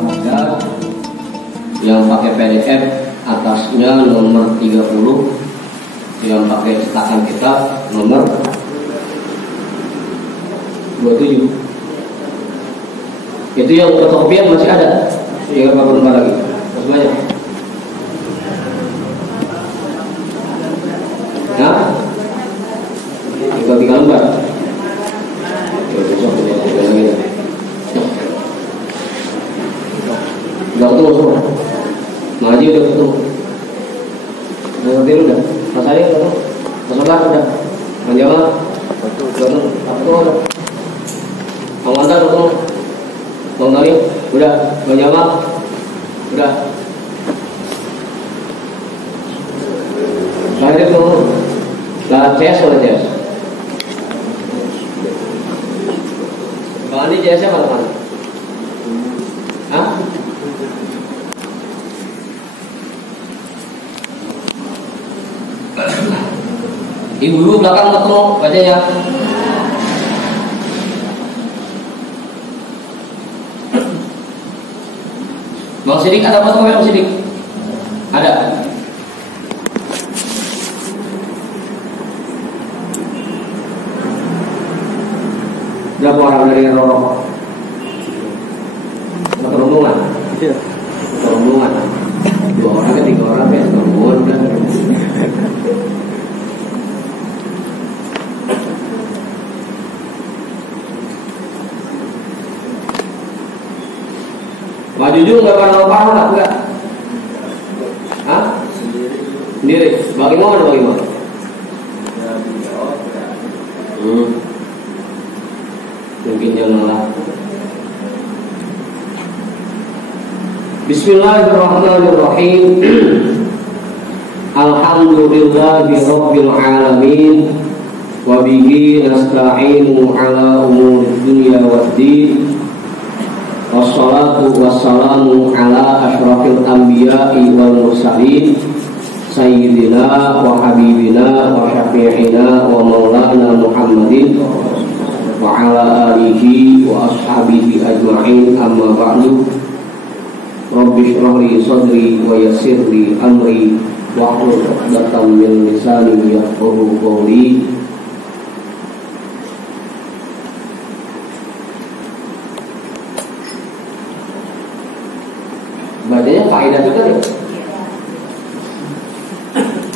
Muhammad yang pakai PDF atasnya nomor 30, yang pakai cetakan kitab nomor 27. Itu yang fotokopian masih ada, tinggal berapa lembar lagi? Masih banyak. Nah, tinggal 3 lembar. Besok punya lagi. Udah ketemu semua. Ngaji udah ketemu. Udah ngerti udah. Mas Ari ketemu. Mas Ogar udah. Bang Jamal ketemu. Aku udah. Bang Mantan ketemu. Bang Tari udah. Bang Jamal udah. Saya ketemu. Lah CS oleh CS. Kalau ini CS-nya mana? Hah? Ibu belakang ketemu bacanya. Bang Sidik ada foto Bang Sidik? Ada. Berapa orang dari Roro? Satu rombongan. Satu rombongan. 2 orang ke 3 orang ya, satu rombongan kan. Pak Jujur nggak pernah lupa enggak? Hah? Sendiri. Bagaimana? Mungkin janganlah. Bismillahirrahmanirrahim. Alhamdulillahi rabbil alamin. Wa bihi nasta'inu ala umuri dunya waddin. Wassalatu wassalamu ala asyrafil anbiya'i wal mursalin sayyidina wa habibina wa syafi'ina wa maulana Muhammadin wa ala alihi wa ashabihi ajma'in, amma ba'du. Rabbi shrah li sadri wa yassir li amri wa hlul 'uqdatam min lisani yafqahu qawli. Bacanya kaidah juga nih.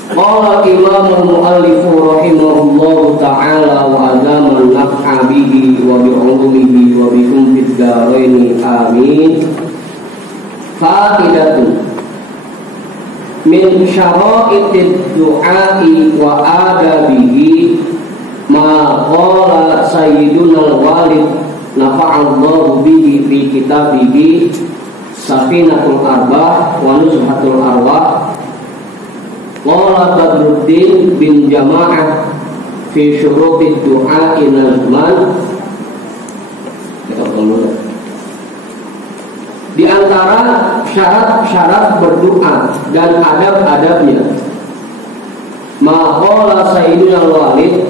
Qala Imam al-Mu'allif rahimahullahu ta'ala wa azama naf'a bihi wa bi'ulumihi wa bikum fid dharain amin. Fa'idatun min syara'itid du'a'i wa adabihi ma qala sayyiduna al-walid nafa'allahu bihi fi kitabihi Safinatul Arbah wa Nuzhatul Arwah. Qala Badruddin bin Jama'ah fi syurutid du'a nazman. Di antara syarat-syarat berdoa dan adab-adabnya, ma qala sayyidul walid,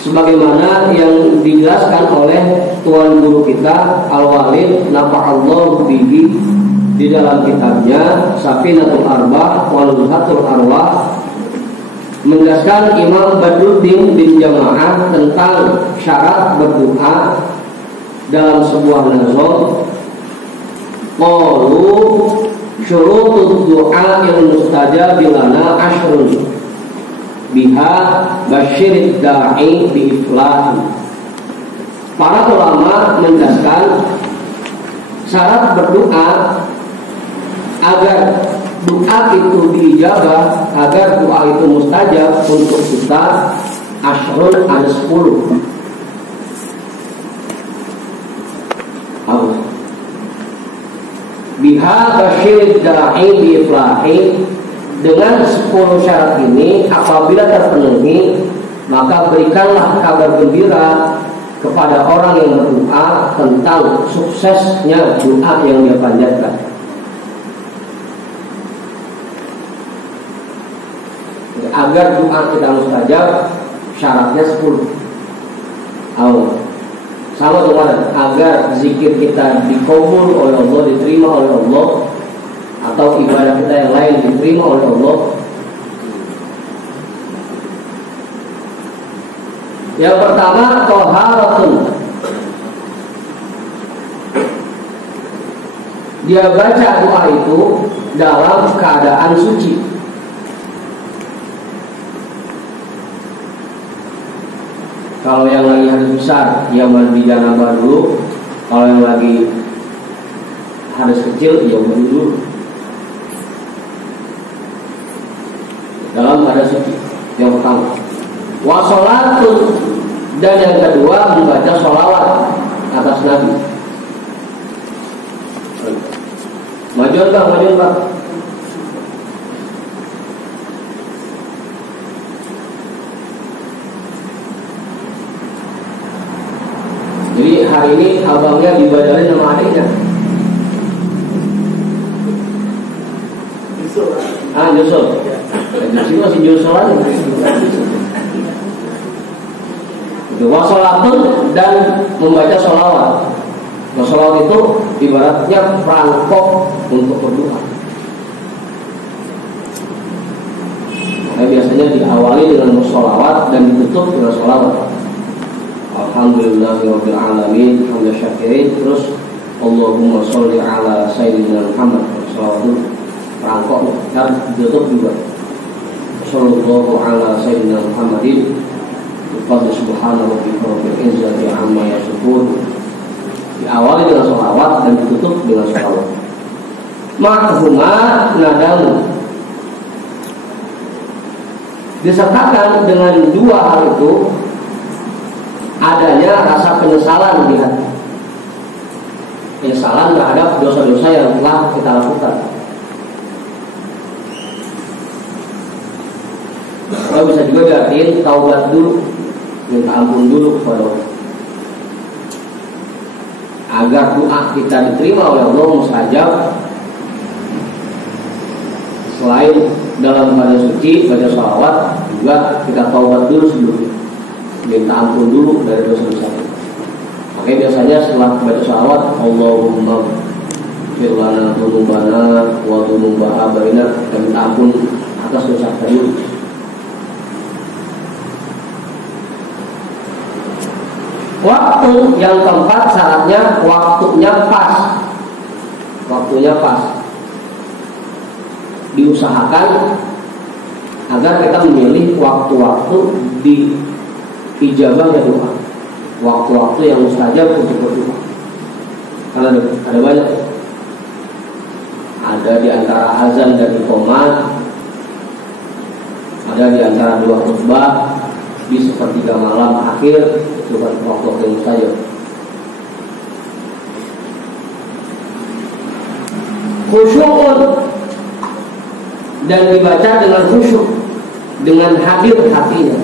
sebagaimana yang dijelaskan oleh tuan guru kita Al-Walid nafa'allahu bihi di dalam kitabnya Safinatul Arbah wa Nuzhatul Arwah, menjelaskan Imam Badruddin bin Jama'ah tentang syarat berdoa dalam sebuah nazam. Qalu syurutud du'a il mustajab lana ashrun biha basyirid da'i bi iflah. Para ulama menjelaskan syarat berdoa agar doa itu diijabah, agar doa itu mustajab untuk kita, ashrun ada 10. Biha basyirid da'i bi iflahi. Dengan 10 syarat ini apabila terpenuhi, maka berikanlah kabar gembira kepada orang yang berdoa tentang suksesnya doa yang dia panjatkan. Agar doa kita mustajab, syaratnya 10. sama dengan agar zikir kita dikabul oleh Allah, diterima oleh Allah, atau ibadah kita yang lain diterima oleh Allah. Yang pertama, thaharatun. Dia baca doa itu dalam keadaan suci. Kalau yang lagi hadis besar, dia mandi janabah dulu. Kalau yang lagi hadis kecil, dia mandi dulu. Dalam keadaan suci. Yang pertama. Wa sholatun, dan yang kedua membaca sholawat atas Nabi. Majuan Bang. Jadi hari ini abangnya dibadarin sama adiknya. Nyusul. Jadi masih nyusulan. Wasolatun, dan membaca sholawat. Sholawat itu ibaratnya perangkok untuk berdoa. Biasanya diawali dengan sholawat dan ditutup dengan sholawat. Alhamdulillahirabbil alamin, hamdan syakirin. Terus Allahumma sholli ala sayyidina Muhammad. Sholawat itu perangkok dan ditutup juga. Sallallahu ala sayyidina Muhammadin. Qad subhana rabbika rabbil izzati amma yasifun. Diawali dengan sholawat dan ditutup dengan sholawat. Ma'huma nadamu, disertakan dengan dua hal itu adanya rasa penyesalan di hati. Penyesalan terhadap dosa-dosa yang telah kita lakukan. Kalau bisa juga diartiin taubat dulu, minta ampun dulu kepada Allah, agar doa kita diterima oleh Allah mustajab. Selain dalam baca suci, baca sholawat, juga kita taubat dulu sebelumnya, minta ampun dulu dari dosa-dosa kita. Makanya biasanya setelah baca sholawat, Allahumma fir lana dzunubana wa dzunuba abaina, kita minta ampun atas dosa kita dulu. Waktu yang keempat, syaratnya waktunya pas. Waktunya pas. Diusahakan agar kita memilih waktu-waktu di ijabahnya doa, waktu-waktu yang mustajab untuk berdoa. Karena ada banyak. Ada di antara azan dan iqamah, ada di antara dua khutbah, di sepertiga malam akhir, itu kan waktu yang mustajab. Khusyuk, dan dibaca dengan khusyuk, dengan hadir hatinya.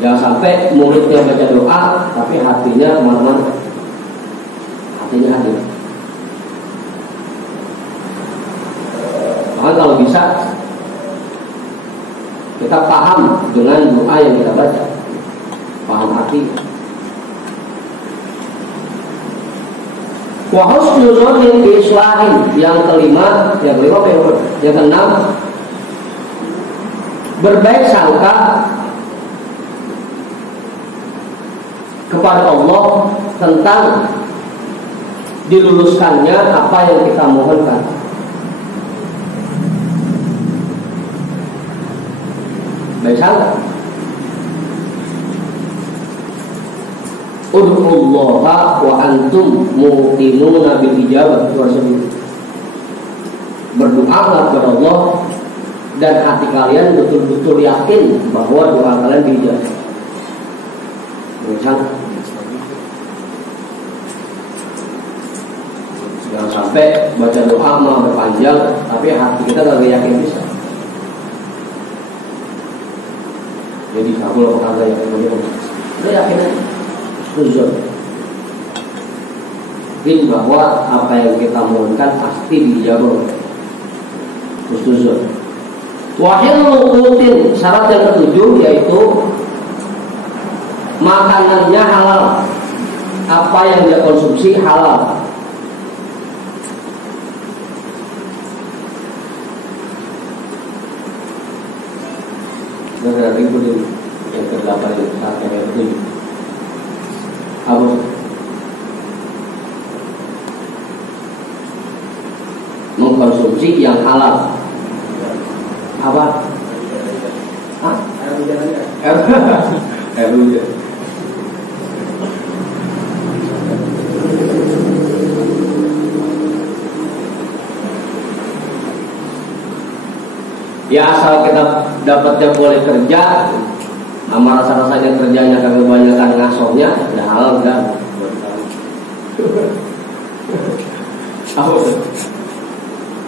Jangan sampai muridnya baca doa tapi hatinya mana-mana, hatinya hadir. Maka kalau bisa kita paham dengan doa yang kita baca, paham arti. Wa husnul dzanni bi islahin, yang kelima apa ya? Yang keenam, berbaik sangka kepada Allah tentang diluluskannya apa yang kita mohonkan. Baik sangka. Ud'ullaha wa antum muqinuna bil ijabah. Berdoalah kepada Allah dan hati kalian betul-betul yakin bahwa doa kalian diijabah. Jangan sampai baca doa mah berpanjang tapi hati kita gak yakin bisa. Jadi kabul apa kagak yakin bagaimana? Kita yakin aja. Yakin bahwa apa yang kita mohonkan pasti dijawab. Husnuzon. Wahil lukutin, syarat yang ketujuh yaitu makanannya halal, apa yang dia konsumsi halal. Negara ribu yang ke-8 itu saat yang ke-7 apa? Mengkonsumsi yang halal. Apa? Hah? Air hujan. Ya asal kita dapatnya boleh kerja, sama rasa-rasanya kerjanya karena kebanyakan ngasohnya, udah halal udah.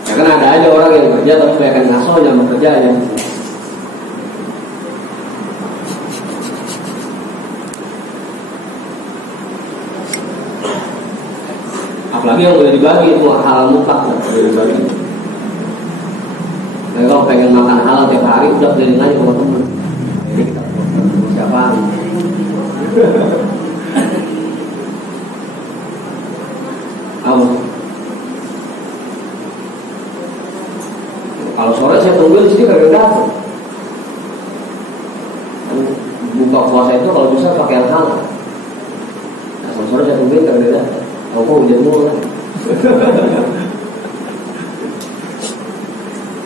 Ya kan ada aja orang yang kerja tapi kebanyakan ngasohnya sama kerjanya. Apalagi yang udah dibagi itu halal mutlak, udah dibagi. Nah, kalau pengen makan halal tiap hari udah keliling aja sama temen. Ini kita siapa? Kalau sore saya tungguin di sini kagak datang. Buka puasa itu kalau bisa pakai yang halal. Nah, sore saya tungguin kagak datang. Kok hujan mulu kan?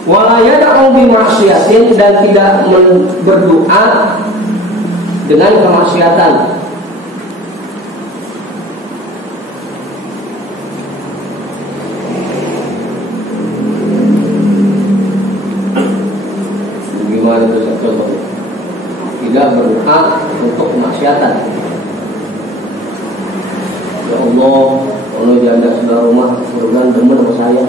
Walaya da'u bi maksiatin, dan tidak berdoa dengan kemaksiatan. Gimana itu contohnya? Tidak berdoa untuk kemaksiatan. Ya Allah, kalau janda sudah rumah, mudah-mudahan demen sama saya.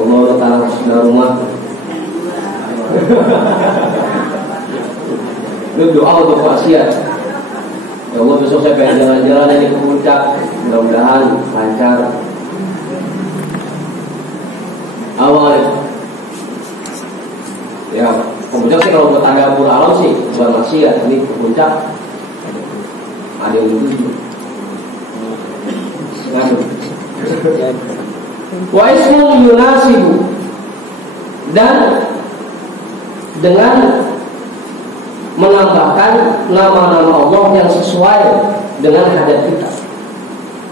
Allah datang sudah rumah. Itu doa untuk maksiat. Ya Allah, besok saya pengen jalan-jalan ini ke puncak, mudah-mudahan lancar. Awal ya, ke puncak sih kalau buat tanda pura alam sih bukan maksiat. Ini ke puncak ada yang lucu. Wa ismu yunasibu, dan dengan menambahkan nama-nama Allah yang sesuai dengan hajat kita.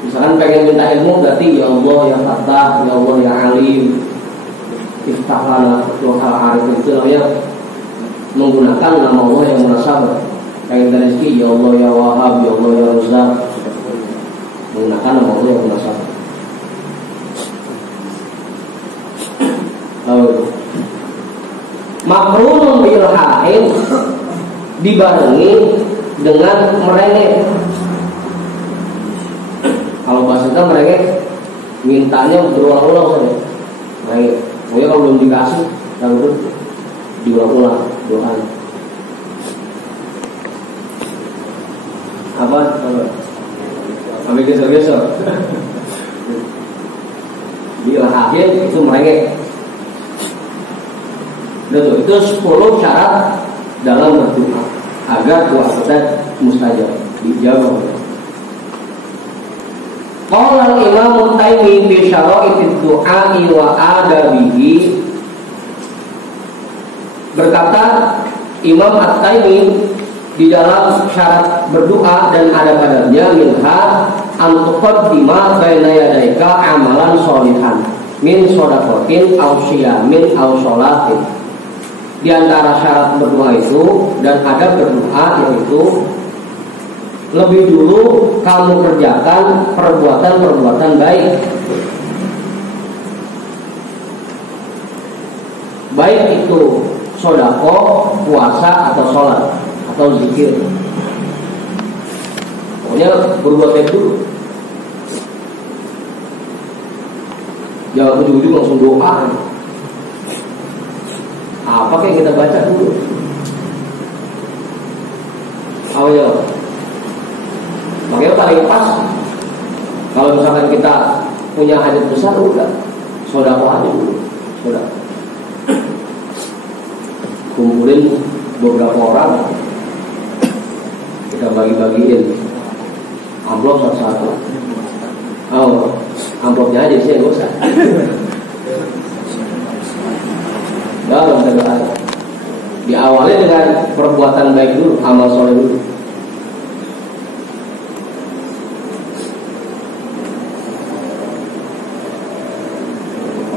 Misalkan pengen minta ilmu, berarti ya Allah ya Fattah, ya Allah ya Alim, iftah lana futuhal arif. Itu namanya menggunakan nama Allah yang munasabah. Pengen rezeki, ya Allah ya Wahhab, ya Allah ya Razzaq, menggunakan nama Allah yang munasabah. Makrunun bilhain, dibarengi dengan merengek. Kalau bahasa kita merengek, mintanya berulang-ulang saja. Merengek. Pokoknya kalau belum dikasih, lalu diulang-ulang doa. Apa? Ambil geser-geser. Bilhain itu merengek. Itu 10 syarat dalam berdoa agar doa kita mustajab, dijawab. Qala al-Imam Taimi fi syara'itid du'a'i wa adabihi, berkata Imam At-Taimi di dalam syarat berdoa dan adab-adabnya, minha an tuqaddima baina yadaika amalan sholihan min shadaqatin aw siyamin aw sholatin. Di antara syarat berdoa itu dan ada berdoa yaitu lebih dulu kamu kerjakan perbuatan-perbuatan baik, baik itu sodako, puasa atau sholat atau zikir. Pokoknya berbuat baik dulu. Jangan ujung-ujung langsung doa. Apa yang kita baca dulu? Awalnya, makanya paling pas kalau misalkan kita punya hajat besar, udah sodako aja dulu, sodako. kumpulin beberapa orang, kita bagi-bagiin amplop satu-satu. Oh, amplopnya aja sih, nggak usah. Dalam berdoa, diawali dengan perbuatan baik dulu, amal soleh dulu.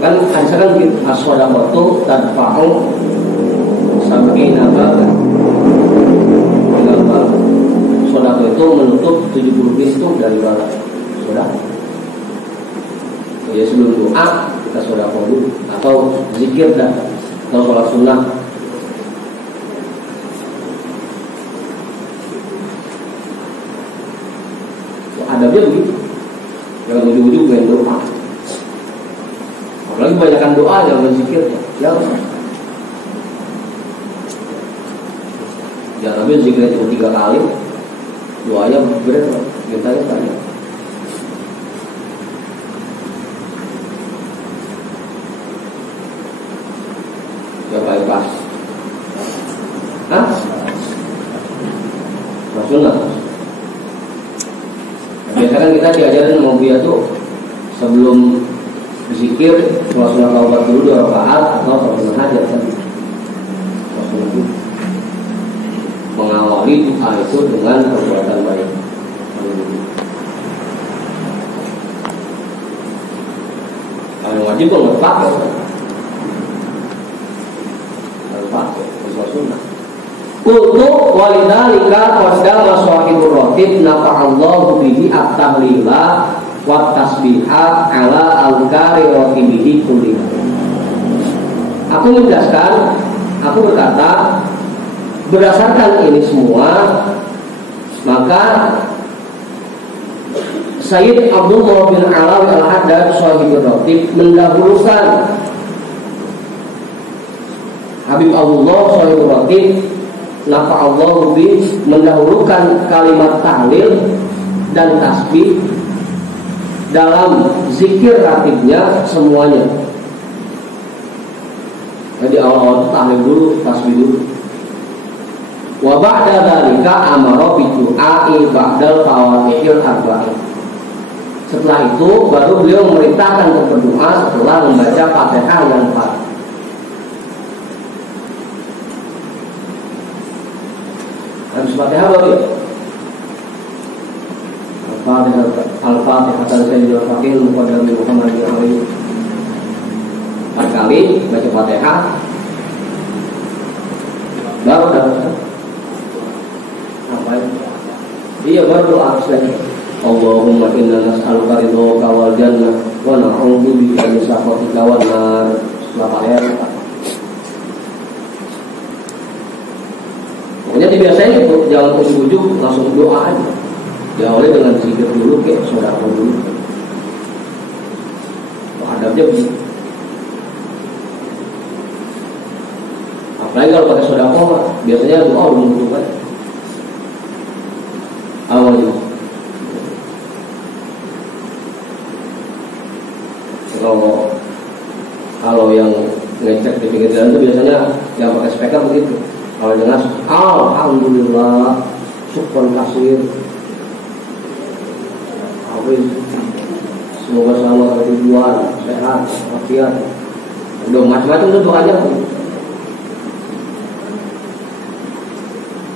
Kan hadisnya kan begitu, as-shadaqatu tadfa'u sab'ina baban. Sedekah itu menutup 70 pintu dari bala. Sedekah. Jadi sebelum doa kita sedekah dulu atau zikir dah atau sholat sunnah. Adabnya begitu. Jangan ujung-ujung main doa. Apalagi banyakkan doa jangan zikir. Ya. Ya tapi zikir itu 3 kali, doanya berat, mintanya banyak. Ya baik pas. Hah? Rasulullah. Biasanya kan kita diajarin mau biar tuh sebelum zikir Rasulullah taubat dulu 2 rakaat atau Rasulullah hajat kan. Rasulullah mengawali doa itu dengan perbuatan baik. Kalau wajib pun nggak pakai, sunnah. Untuk walidalika qadama shahibur ratib nafa'allahu bihi at-tahlila wa tasbiha ala al-kari ratibihi kulliha. Aku menjelaskan, aku berkata, berdasarkan ini semua, maka Sayyid Abdullah bin Alawi al-Haddad shahibur ratib mendahulukan Habib Abdullah shahibur ratib nafa'allahu bi, mendahulukan kalimat tahlil dan tasbih dalam zikir ratibnya semuanya. Jadi awal-awal tahlil dulu, tasbih dulu. Wa ba'da dzalika amara bi du'a'i ba'dal fawatihil arba'in. Setelah itu baru beliau memerintahkan untuk berdoa setelah membaca Fatihah yang 4. Habis Fatihah baru ya? Al-Fatihah Sayyidul Fakir Muqaddam Muhammad Ali 4 kali baca Fatihah baru dapat apa itu? Iya baru doa lagi. Allahumma inna nas'aluka ridhoka wal jannah wa na'udzu bika min sakhatika wan nar. Setelah Fatihah pokoknya dibiasain itu, jangan ujuk-ujuk langsung doa aja. Diawali dengan zikir dulu, kayak sedekah dulu. Adabnya begitu. Apalagi kalau pakai sedekah, biasanya doa ujuk-ujuk aja. Awalnya. Kalau yang ngecek di pinggir jalan itu biasanya yang pakai speaker begitu. Kalau dengar alhamdulillah, syukron kasir, semoga selamat tujuan, sehat, walafiat. Udah macam-macam itu doanya.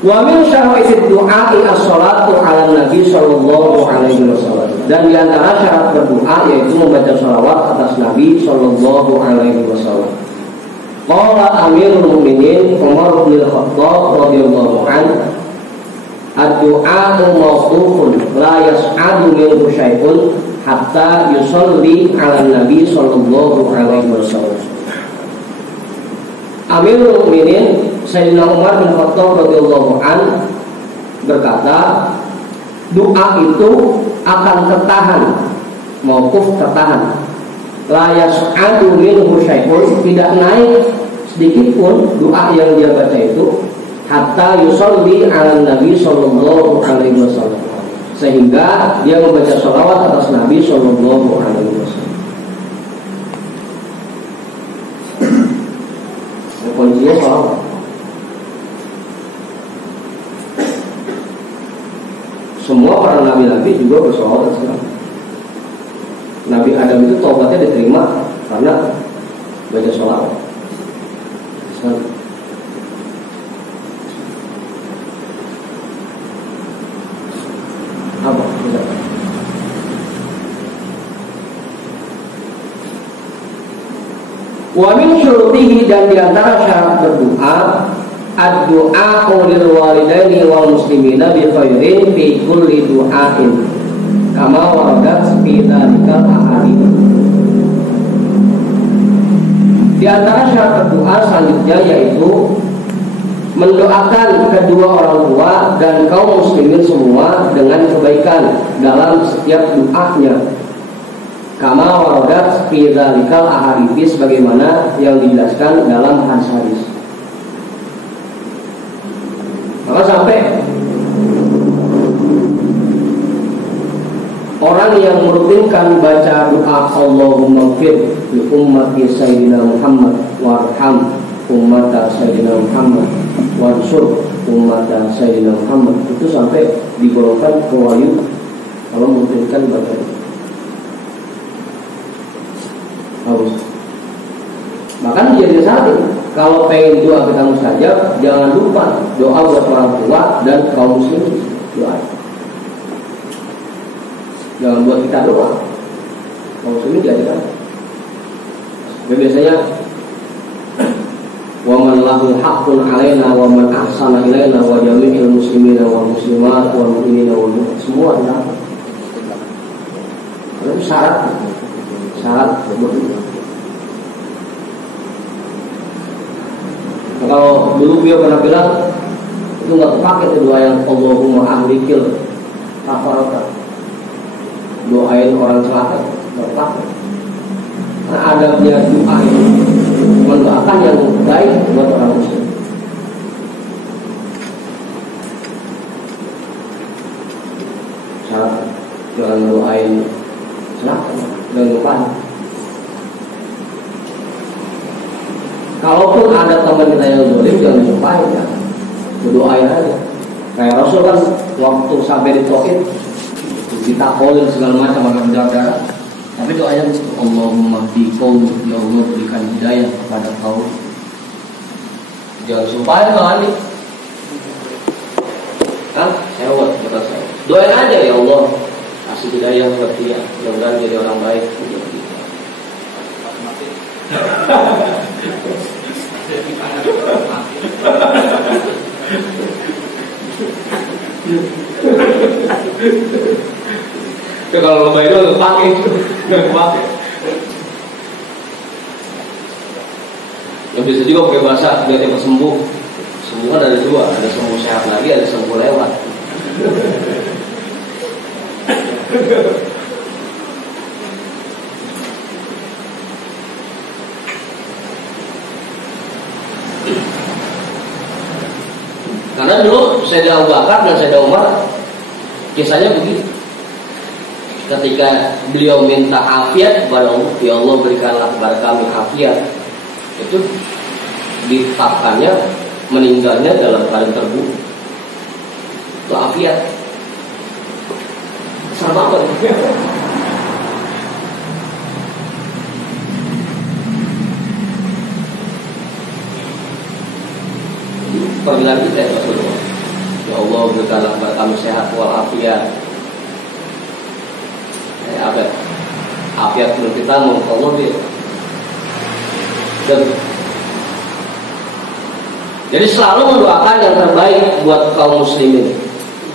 Wa min syaraitid du'a'i as-shalatu 'ala Nabi sallallahu alaihi wasallam. Dan di antara syarat berdoa yaitu membaca shalawat atas Nabi sallallahu alaihi wasallam. Qala Amirul Mukminin Umar bin Khattab radhiyallahu anhu, ad-du'a'u mawqufun la yas'adu minhu syai'un hatta yusalli 'ala Nabi sallallahu alaihi wasallam. Amirul Mukminin Sayyidina Umar bin Khattab radhiyallahu anhu berkata, doa itu akan tertahan, mauquf tertahan. La yas'adu minhu syai'un, tidak naik sedikit pun doa yang dia baca itu hatta yusalli 'ala Nabi sallallahu alaihi wasallam, sehingga dia membaca shalawat atas Nabi sallallahu alaihi wasallam. Kuncinya shalawat. nabi-nabi juga bersolawat dan salam. Nabi Adam itu taubatnya diterima karena baca sholawat. Apa? Wa min syurutihi, dan diantara syarat berdoa ad-du'a lil walidaini wal muslimina bi khairin fi kulli du'ain kama waradat fi dzalikal ahadits. Di antara syarat berdoa selanjutnya yaitu mendoakan kedua orang tua dan kaum muslimin semua dengan kebaikan dalam setiap doanya. Kama waradat fi dzalikal ahadits, sebagaimana yang dijelaskan dalam hadis-hadis. Maka sampai orang yang merutinkan baca doa Allahumma fir li ummati sayyidina Muhammad warham ummata sayyidina Muhammad wansur ummata sayyidina Muhammad, itu sampai digolongkan ke wahyu kalau merutinkan baca harus. Bahkan menjadi syarat, kalau pengen doa kita mustajab, jangan lupa doa buat orang tua dan kaum muslim. Doa jangan buat kita doa, kaum muslim diajarkan. Biasanya wa man lahu haqqun alaina wa man ahsana ilaina wa jami'il muslimina wal muslimat wal mu'minina wal mu'minat, semua adalah syarat berdoa. Kalau dulu beliau pernah bilang itu nggak terpakai itu doa yang Allahumma ahlikil kafarata, doain orang celaka, nggak terpakai. Nah, adabnya doa itu mendoakan yang baik buat orang muslim. Syarat jangan doain celaka, jangan lupain. Kalaupun ada teman kita yang zalim, jangan lupain ya, berdoain aja. Kayak Rasul kan waktu sampai di Taif ditakolin segala macam agar berdarah, tapi doanya Allahumma di kaum, ya Allah berikan hidayah kepada kaum. Jangan lupain kali. Saya buat kata saya. Doain aja ya Allah, kasih hidayah buat dia, mudah-mudahan jadi orang baik. Ya kalau lebay itu nggak pakai. Ya bisa juga pakai bahasa biar cepat sembuh. Sembuh kan ada dua, ada sembuh sehat lagi, ada sembuh lewat. Karena dulu Sayyidina Abu Bakar dan Sayyidina Umar kisahnya begitu. Ketika beliau minta afiat kepada Allah, ya Allah berikanlah kepada kami afiat, itu ditetapkannya meninggalnya dalam keadaan terbunuh. Itu afiat. Sama apa? Panggilan kita ya Rasulullah, ya Allah berikanlah kepada kami sehat walafiat. Apa? Afiat menurut kita menurut Allah dia. Jadi selalu mendoakan yang terbaik buat kaum muslimin.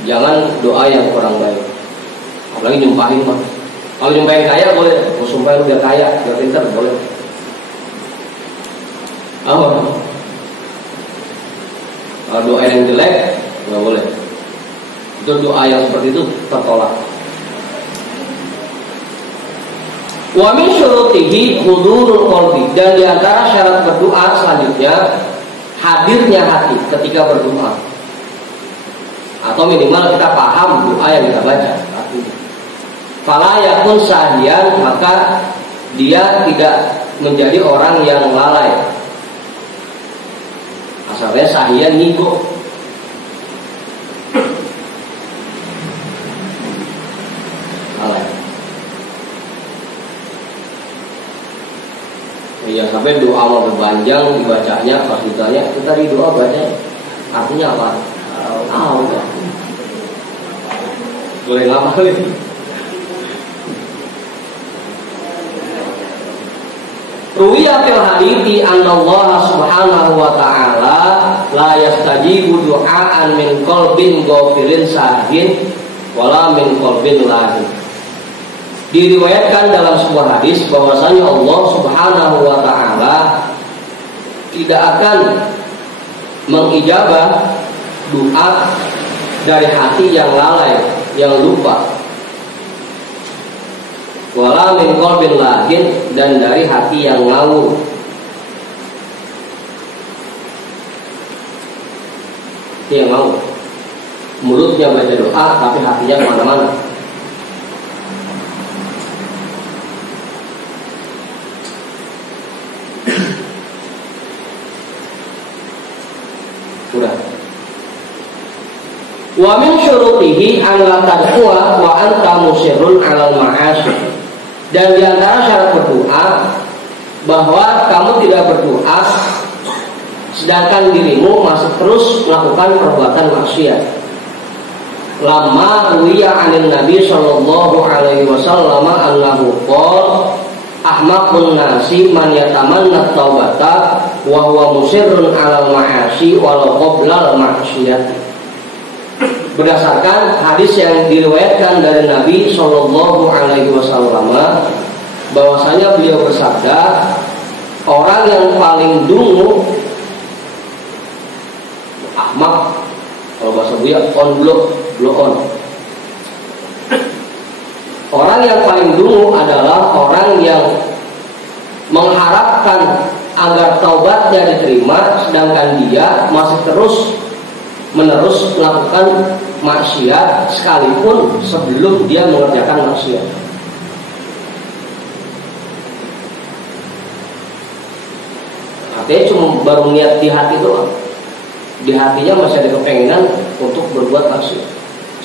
Jangan doa yang kurang baik. Apalagi nyumpahin mah. Kalau nyumpahin kaya boleh, mau sumpahin biar kaya, biar pintar boleh. Kalau doa yang jelek nggak boleh. Itu doa yang seperti itu tertolak. Wa min syurutihi hudurul qalbi, dan di antara syarat berdoa selanjutnya hadirnya hati ketika berdoa. Atau minimal kita paham doa yang kita baca. Fala yakun sahiyan, maka dia tidak menjadi orang yang lalai. Asalnya sahiyan ngigo. terlalu panjang dibacanya, pas ditanya itu tadi doa baca artinya apa? Ya. Boleh ngapalin. Ruwiya fil hadithi anna Allah subhanahu wa ta'ala la yastajibu du'aan min qalbin ghafilin sahin wala min qalbin lahin. Diriwayatkan dalam sebuah hadis bahwasanya Allah subhanahu wa ta'ala tidak akan mengijabah doa dari hati yang lalai, yang lupa, wala min qalbin lahin, dan dari hati yang ngawur. Hati yang ngawur, mulutnya baca doa tapi hatinya kemana-mana. Udah. Wa min syurutihi an la tad'ua wa anta musirrun 'alal ma'asi. Dan di antara syarat berdoa bahwa kamu tidak berdoa sedangkan dirimu masih terus melakukan perbuatan maksiat. Lama ruwiya 'anil Nabi sallallahu alaihi wasallam annahu qala ahmaqun nasi man yatamanna taubata wa huwa musirrun 'alal ma'asi walau qabla al-ma'siyah. Berdasarkan hadis yang diriwayatkan dari Nabi Shallallahu Alaihi Wasallam, bahwasanya beliau bersabda, orang yang paling dungu, ahmak, kalau bahasa Buya, on blow on. Orang yang paling dungu adalah orang yang mengharapkan agar taubatnya diterima, sedangkan dia masih terus menerus melakukan maksiat sekalipun sebelum dia mengerjakan maksiat. Artinya cuma baru niat di hati doang. Di hatinya masih ada kepengenan untuk berbuat maksiat,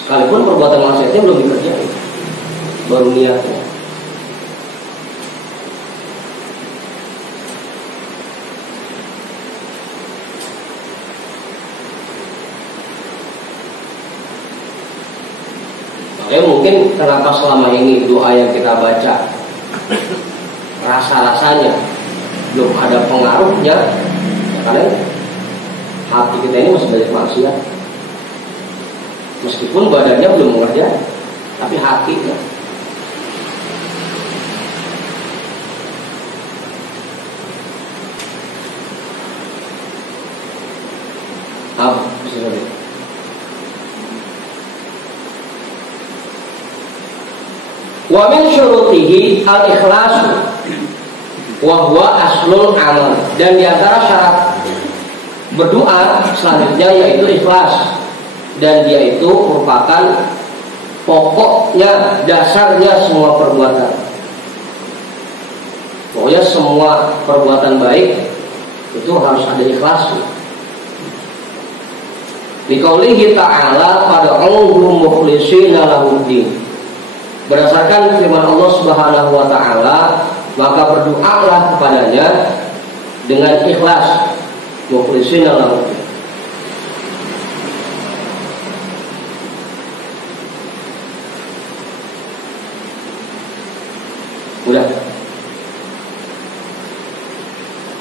sekalipun perbuatan maksiatnya belum dikerjain, baru niatnya. Mungkin kenapa selama ini doa yang kita baca rasa-rasanya belum ada pengaruhnya, ya karena hati kita ini masih banyak maksiat. Meskipun badannya belum mengerjakan, tapi hatinya. Apa? Wa min syurutihi al-ikhlasu wa huwa aslul amal. Dan di antara syarat berdoa selanjutnya yaitu ikhlas, dan dia itu merupakan pokoknya, dasarnya semua perbuatan. Pokoknya semua perbuatan baik itu harus ada ikhlasnya. Liqaulihi ta'ala fad'uhu mukhlishina lahuddin. Berdasarkan firman Allah Subhanahu wa ta'ala, maka berdoalah kepadanya dengan ikhlas, mukhlishina lahu. Udah.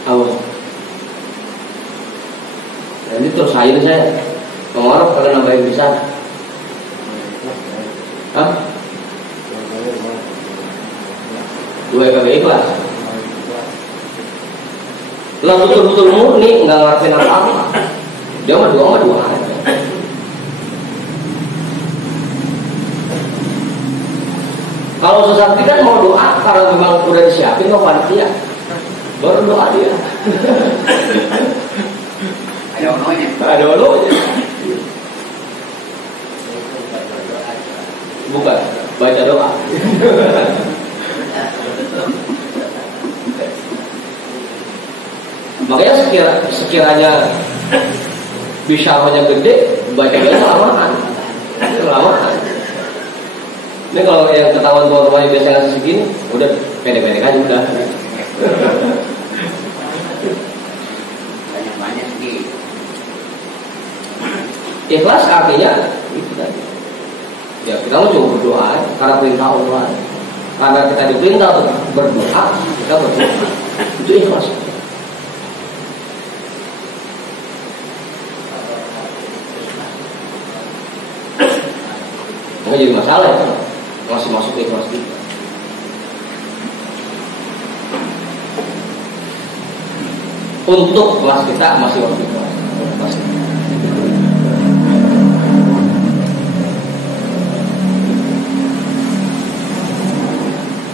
Awas. Ini terus saya pengaruh kalau nambahin bisa. Hah? Dua kali ikhlas. Lah betul-betul murni, nggak ngelakuin apa-apa. Dia mah dua aja. Kalau sesat kan mau doa karena memang udah disiapin kok panitia, baru doa dia. Ada ononya. Bukan baca doa. Makanya sekiranya bisyarahnya gede, bacanya kelamaan. Ini kalau yang ketahuan tuan-tuannya biasanya ngasih segini, udah pede-pede aja udah. Ikhlas artinya itu tadi. Ya kita mau coba berdoa karena perintah Allah. Karena kita diperintah untuk berdoa, kita berdoa. Itu ikhlas. Nggak jadi masalah ya, masih masuk ikhlas kita. Untuk kelas kita masih waktu ikhlas.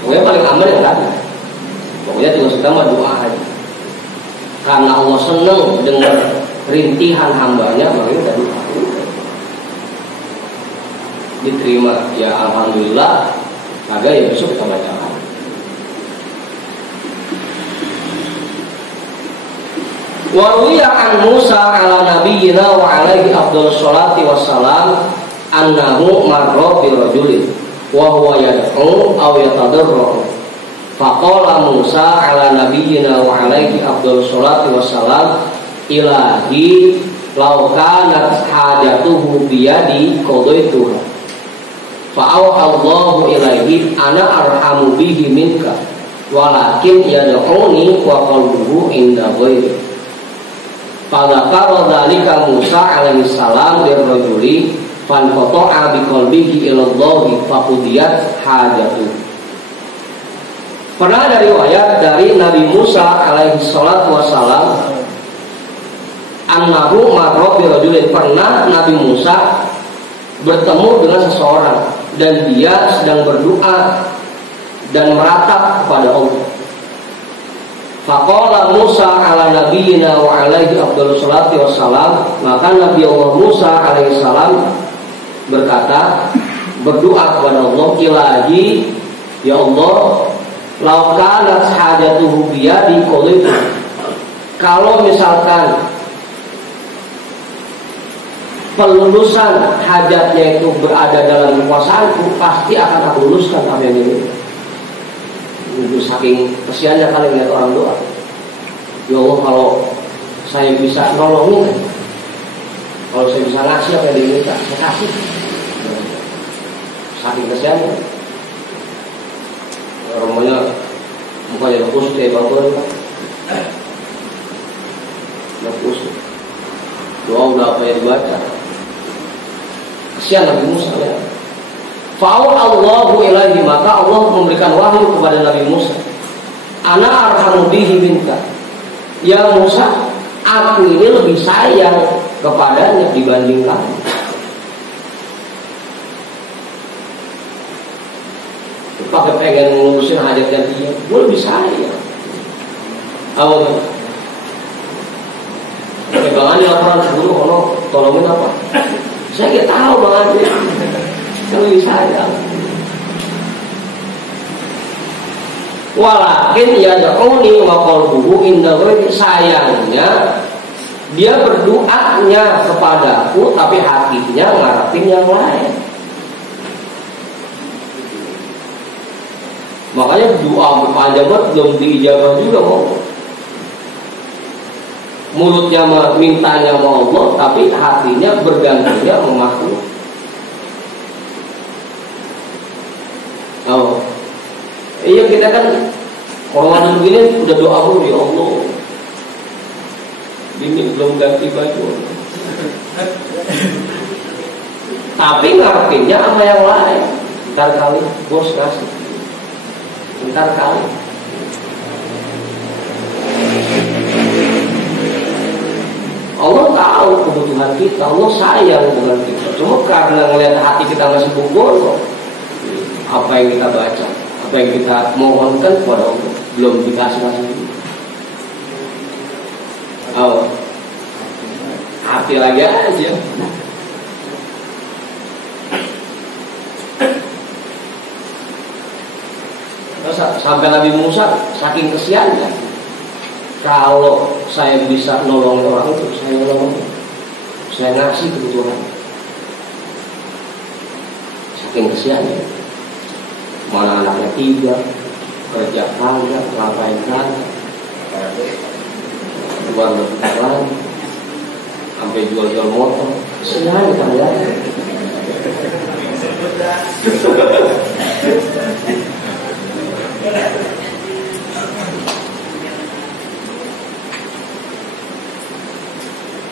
Pokoknya paling aman yang tadi. Pokoknya tugas utama doa aja. Karena Allah senang dengan rintihan hambanya, makanya kita doa. Diterima, ya alhamdulillah. Kagak ya besok kita baca. Waruya an Musa ala nabiyyina wa alaihi afdhalus sholati wassalam annahu marra bi rajulin wa huwa yad'u aw yatadarru faqala Musa ala nabiyyina wa alaihi afdhalus sholati wassalam ilahi law kanat hajatuhu biyadi qadaituha fa Allahu ilaihi ana arhamu bihi minka walakin yad'uni wa qalbuhu inda ghairi. Pada kala dzalika Musa alaihi salam dirrajuli fan qata'a biqalbihi ila Allah fa qudiyat hajatu. Pernah ada riwayat dari Nabi Musa alaihi salatu wasalam annahu marra bi rajulin, pernah Nabi Musa bertemu dengan seseorang dan dia sedang berdoa dan meratap kepada Allah. Faqala Musa ala nabiyyina wa alaihi afdhalus sholati wassalam, maka Nabi Allah Musa alaihi salam berkata, berdoa kepada Allah, ilahi ya Allah, law kanat hajatuhu biyadi qultu, kalau misalkan pelulusan hajatnya itu berada dalam kekuasaanku, pasti akan aku luluskan apa yang ini. Itu saking kesiannya kali lihat orang doa. Ya Allah, kalau saya bisa nolongin, kalau saya bisa ngasih apa yang diminta, saya kasih. Saking kesiannya. Rumahnya mukanya lekus kayak bangun, lekus. Doa udah apa yang dibaca. Kesian Nabi Musa ya. Fa'al Allahu ilaihi, maka Allah memberikan wahyu kepada Nabi Musa. Ana arhamu bihi minka. Ya Musa, aku ini lebih sayang kepadanya dibanding kamu. Pakai pengen ngurusin hajatnya dia, gue lebih sayang. Awal. Bang Andi laporan dulu, kalau tolongin apa? Saya nggak tahu Bang Andi. Yang lebih sayang. Walakin yad'uni wa qalbuhu inda ghairi, sayangnya dia berdoanya kepadaku tapi hatinya ngarepin yang lain. Makanya doa berpanjang banget belum diijabah juga mau. Mulutnya mintanya sama Allah tapi hatinya bergantungnya sama makhluk. Oh, iya kita kan orang begini udah doa dulu ya Allah. Ini belum ganti baju. Tapi ngarepinnya sama yang lain. Ntar kali bos kasih. Ntar kali. Allah tahu kebutuhan kita, Allah sayang dengan kita. Cuma karena ngelihat hati kita masih bogor, apa yang kita baca, apa yang kita mohonkan kepada Allah belum dikasih. Oh, hati lagi aja. Sampai Nabi Musa saking kesiannya, kalau saya bisa nolong orang itu, saya nolong, saya ngasih kebutuhan. Saking kesiannya. Mana anaknya 3, kerja kagak, ngapain kagak, keluar berjalan, sampai jual-jual motor. Senang kan ya.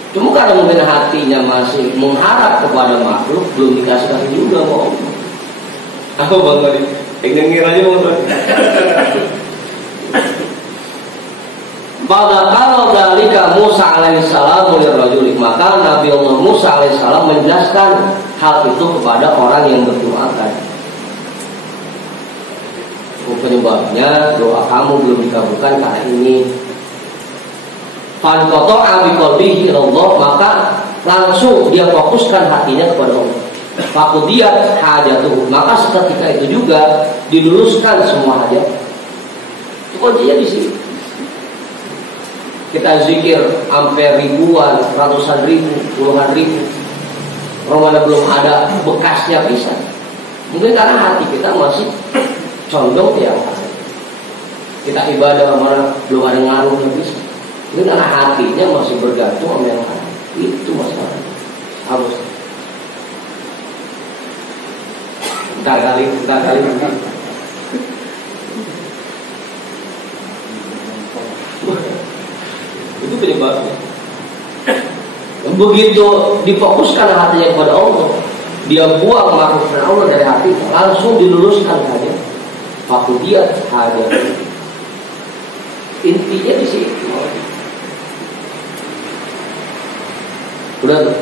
Cuma karena mungkin hatinya masih mengharap kepada makhluk, belum dikasih juga kok. Aku bang tadi, ingin aja bang tadi. Pada kalau dalika Musa alaihissalam mulia rajuli, maka Nabi Allah Musa alaihissalam menjelaskan hal itu kepada orang yang berdoa tadi. Penyebabnya doa kamu belum dikabulkan karena ini. Fanqata abi qalbihi ilallah, maka langsung dia fokuskan hatinya kepada Allah. Faqudiyat hajatuhu, maka seketika itu juga diluluskan semua hajat. Itu kuncinya di sini. Kita zikir sampai ribuan, ratusan ribu, puluhan ribu. Ramadan belum ada bekasnya bisa. Mungkin karena hati kita masih condong ya. Kita ibadah mana belum ada ngaruhnya bisa. Mungkin karena hatinya masih bergantung sama yang lain. Itu masalah. Harus. Entar kali. Itu penyebabnya. Begitu difokuskan hatinya kepada Allah, dia buang makhluk Allah dari hati, langsung diluluskan saja. Fakudiyat hajat. Intinya di sini. Udah tuh.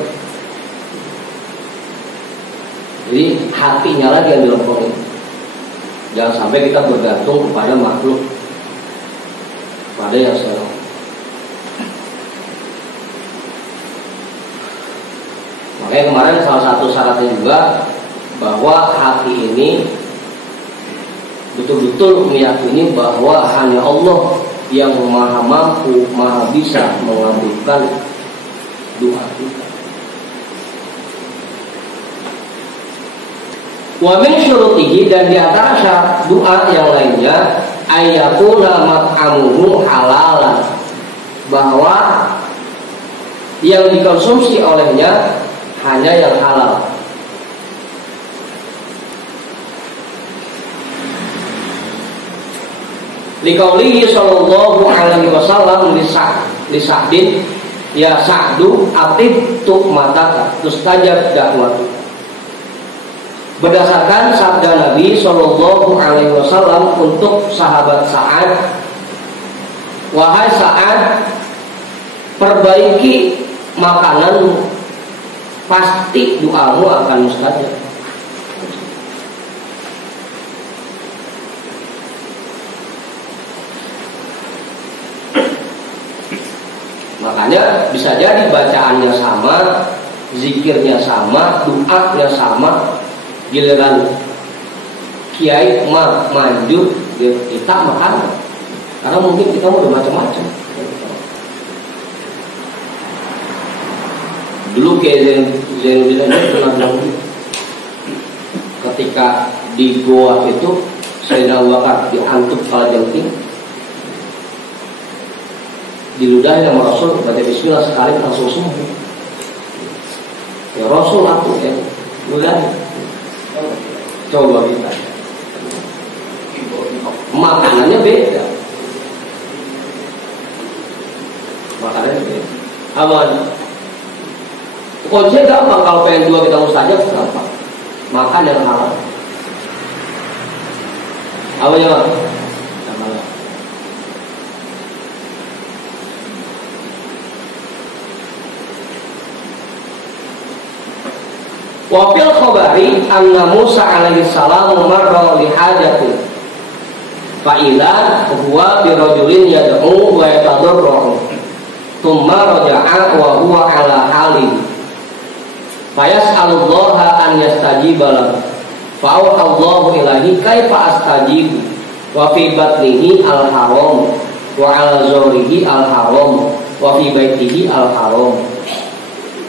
Jadi hatinya lagi yang dilempongin. Jangan sampai kita bergantung kepada makhluk, pada yang salah. Makanya kemarin salah satu syaratnya juga bahwa hati ini betul-betul meyakini bahwa hanya Allah yang maha mampu, maha bisa mengabulkan doa kita. Wa min syurutihi, dan di antara syarat doa yang lainnya ayyakuna mat'amuhu halalan, bahwa yang dikonsumsi olehnya hanya yang halal. Liqaulihi sallallahu alaihi wasallam li Sa'din, ya Sa'du atib tu'mataka tustajab da'watu. Berdasarkan sabda Nabi sallallahu alaihi wasallam untuk sahabat Sa'ad, wahai Sa'ad, perbaiki makananmu, pasti doamu akan mustajab. Makanya bisa jadi bacaannya sama, zikirnya sama, doanya sama, giliran kiai manjur kita makan, karena mungkin kita mau macam-macam. Dulu kayak Zainuddin aja pernah bilang, ketika di goa itu Sayyidina Abu Bakar diantuk kepala jengking, diludahi sama Rasul, baca bismillah sekali langsung sembuh. Ya Rasul aku yang ludahi. Coba kita, makanannya beda. Makanannya beda. Aman. Konsep gampang, kalau pengen dua kita mustajab gampang. Makan yang halal. Apa ya Bang? Yang halal. Wafil khobari anna Musa alaihi salam marra li hajatin fa'ila huwa birajulin yad'u wa yatadarru thumma raja'a wa huwa ala halin fayas'alullaha an yastajiba lahu fa'auhallahu ilahi kaifa astajibu wa fi batnihi al-haram wa ala zurihi al-haram wa fi baitihi al-haram.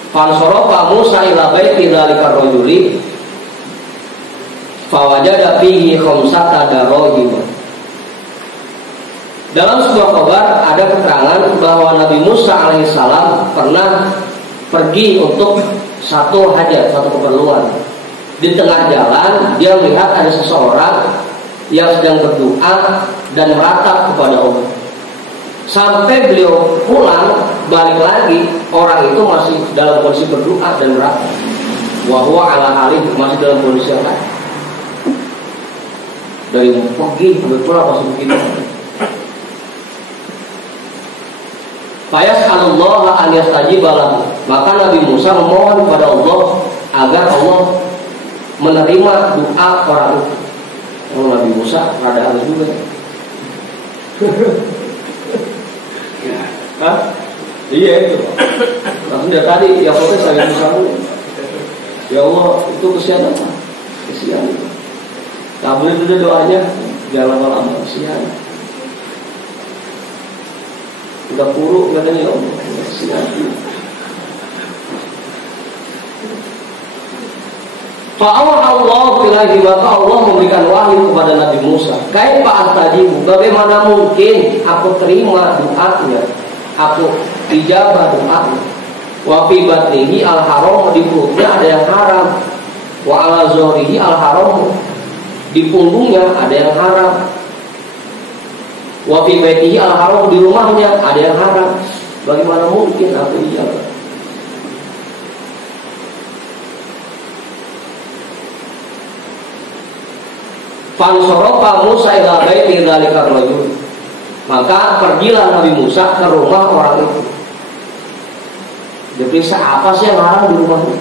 Fansorofa Musa ila baiti dzalikar rajuli fawajada fihi khamsata darahim. Dalam sebuah kabar ada keterangan bahwa Nabi Musa alaihissalam pernah pergi untuk satu hajat, satu keperluan. Di tengah jalan dia melihat ada seseorang yang sedang berdoa dan meratap kepada Allah. Sampai beliau pulang, balik lagi, orang itu masih dalam kondisi berdoa dan meratap. Wa huwa ala halih, masih dalam kondisi yang lain. Dari pagi sampai pulang masih begitu. Fayas'alullaha an yastajiba lahu. Maka Nabi Musa memohon kepada Allah agar Allah menerima doa orang itu. Oh, Nabi Musa rada aneh juga. Hah? Iya itu. Langsung dari tadi yang protes Nabi Musa. Ya Allah, itu kesian apa? Kesian. Kabulin dulu doanya, jangan lama-lama, kesian. Udah buruk katanya, ya Allah, kesian. Fa'awah Allah bilahi, maka Allah memberikan wahyu kepada Nabi Musa. Kaifa astajibu, bagaimana mungkin aku terima doanya, aku ijabah doanya. Wa fi batnihi al-haram, di perutnya ada yang haram. Wa ala zuhrihi al-haram, di punggungnya ada yang haram. Wa fi baitihi al-haram, di rumahnya ada yang haram. Bagaimana mungkin aku ijabah? Fansorofa Musa ila baiti dzalikar rajul. Maka pergilah Nabi Musa ke rumah orang itu. Diperiksa apa sih yang haram di rumahnya.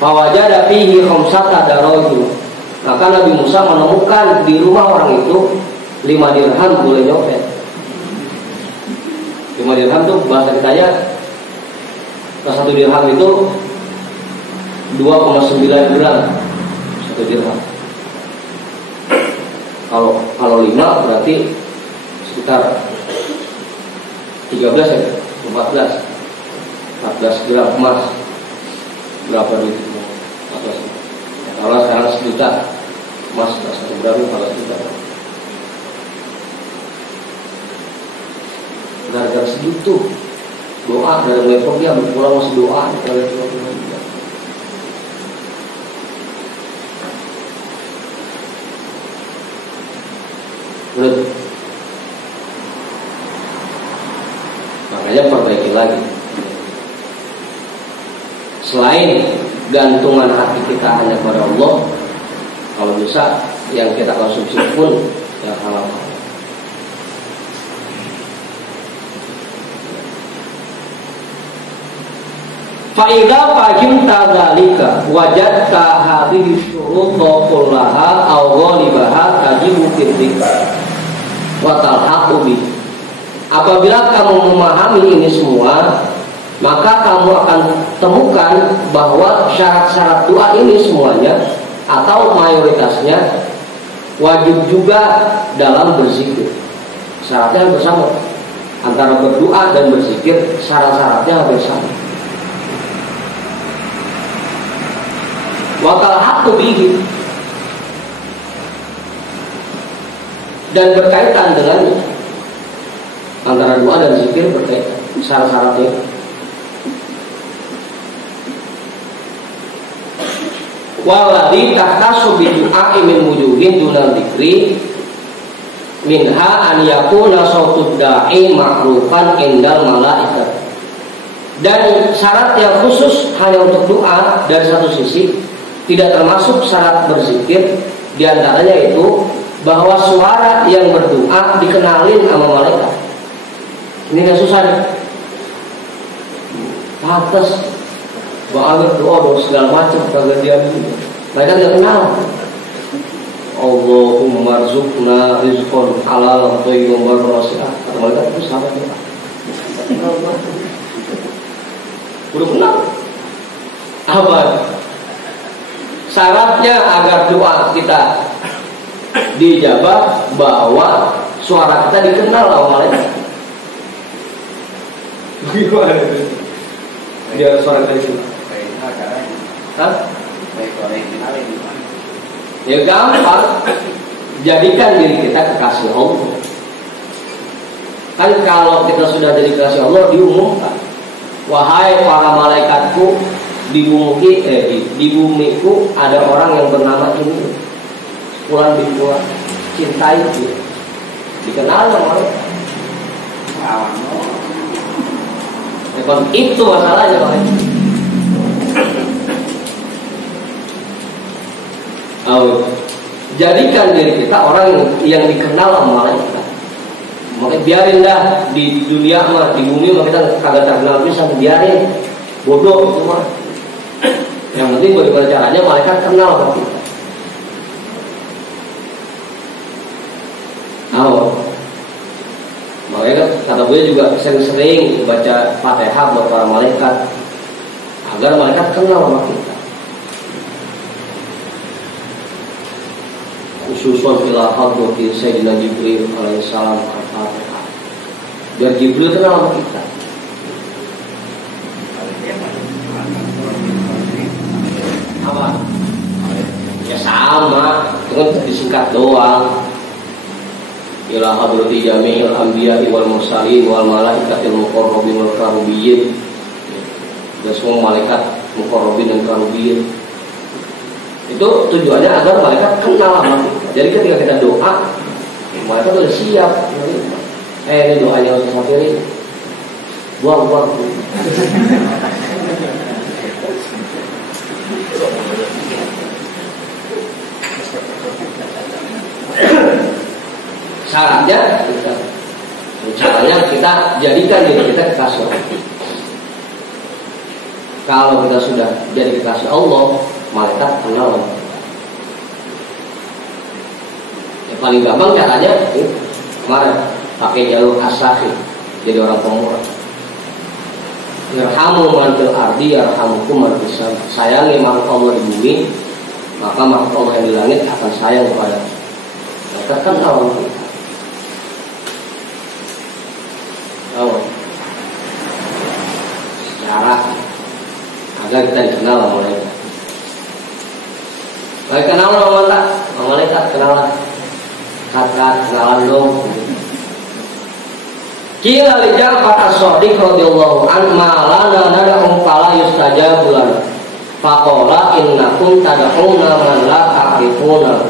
Fawajada fihi khamsata darajul. Maka Nabi Musa menemukan di rumah orang itu 5 dirham boleh nyopet. 5 dirham itu bahasa kitanya, 1 dirham itu 2,9 gram 1 dirham. Kalau 5 berarti sekitar 13 ya, 14 gram emas. Berapa duit? 14. Ya, kalau sekarang 1 juta emas 1 gram 14 juta. Gara-gara segitu doa dari mulai pergi sampai pulang masih doa. Betul. Makanya perbaiki lagi. Selain gantungan hati kita hanya kepada Allah, kalau bisa yang kita konsumsi pun yang halal. Fa'idha fahimta dzalika wajadta hadhihi syuruta kullaha aw ghalibaha tajibu fiddika wa talhaqu bi. Apabila kamu memahami ini semua, maka kamu akan temukan bahwa syarat-syarat doa ini semuanya atau mayoritasnya wajib juga dalam berzikir. Syaratnya bersama. Antara berdoa dan berzikir syarat-syaratnya bersama. Wakal hakku bihi, dan berkaitan dengannya. Antara doa dan zikir berkaitan syarat-syaratnya. Waladhi tahtasu bi du'a'i min wujuhin dunal dzikri minha an yakuna sautud da'i ma'rufan indal malaikat. Dan syarat yang khusus hanya untuk doa dari satu sisi, tidak termasuk syarat berzikir. Di antaranya itu bahwa suara yang berdoa dikenalin sama malaikat. Ini yang susah nih. Pantas banget doa segala macam kagak dia ini. Mereka tidak kenal. Allahumma rzuqna rizqan halal thayyiban barasiah. Kata malaikat itu sama doa. Udah kenal. Apa? Syaratnya agar doa kita dijabah bahwa suara kita dikenal oleh malaikat. Gimana itu? Dia suara kita dikenal. Hah? Ya gampang. Jadikan diri kita kekasih Allah. Kan kalau kita sudah jadi kekasih Allah diumumkan, wahai para malaikatku, di bumiku ada orang yang bernama ini, Fulan bin Fulan, cintai dia, dikenal sama mereka. Itu masalahnya Pak. Jadikan diri kita orang yang dikenal sama malaikat. Makanya biarin dah di dunia mah, di bumi mah kita kagak terkenal bisa, biarin, bodoh itu mah. Yang penting bagaimana caranya malaikat kenal sama kita. Makanya kata gue juga sering-sering baca Fatihah buat para malaikat agar malaikat kenal sama kita. Khususan ila hadrati Sayyidina Jibril alaihissalam al-Fatihah. Biar Jibril kenal sama kita. Apa? Ya sama, itu disingkat doang. Ila hadrati jami'il anbiya'i wal mursalin wal malaikatil muqarrabin wal karubiyyin. Ya semua malaikat muqarrabin dan karubiyyin. Itu tujuannya agar malaikat kenal sama kita. Jadi ketika kita doa, malaikat sudah siap. Ini doanya Ustaz Safiri. Buang. Caranya kita jadikan diri kita kekasih Allah. Kalau kita sudah jadi kekasih Allah, malaikat kenal. Yang paling gampang caranya kemarin pakai jalur as-sakhi, jadi orang pemurah. Yarhamu man fil ardi yarhamukum man fis sama. Sayangi makhluk Allah di bumi, maka makhluk Allah yang di langit akan sayang kepada malaikat. Kenal kita. Secara agar kita dikenal sama malaikat. Baik, kenal sama malaikat, kenalan. Kenalan dong. Qila li Ja'far as-Shadiq radhiyallahu anhu ma lana nad'u fala yustajabu lana. Faqala innakum tad'una man la ta'rifuna.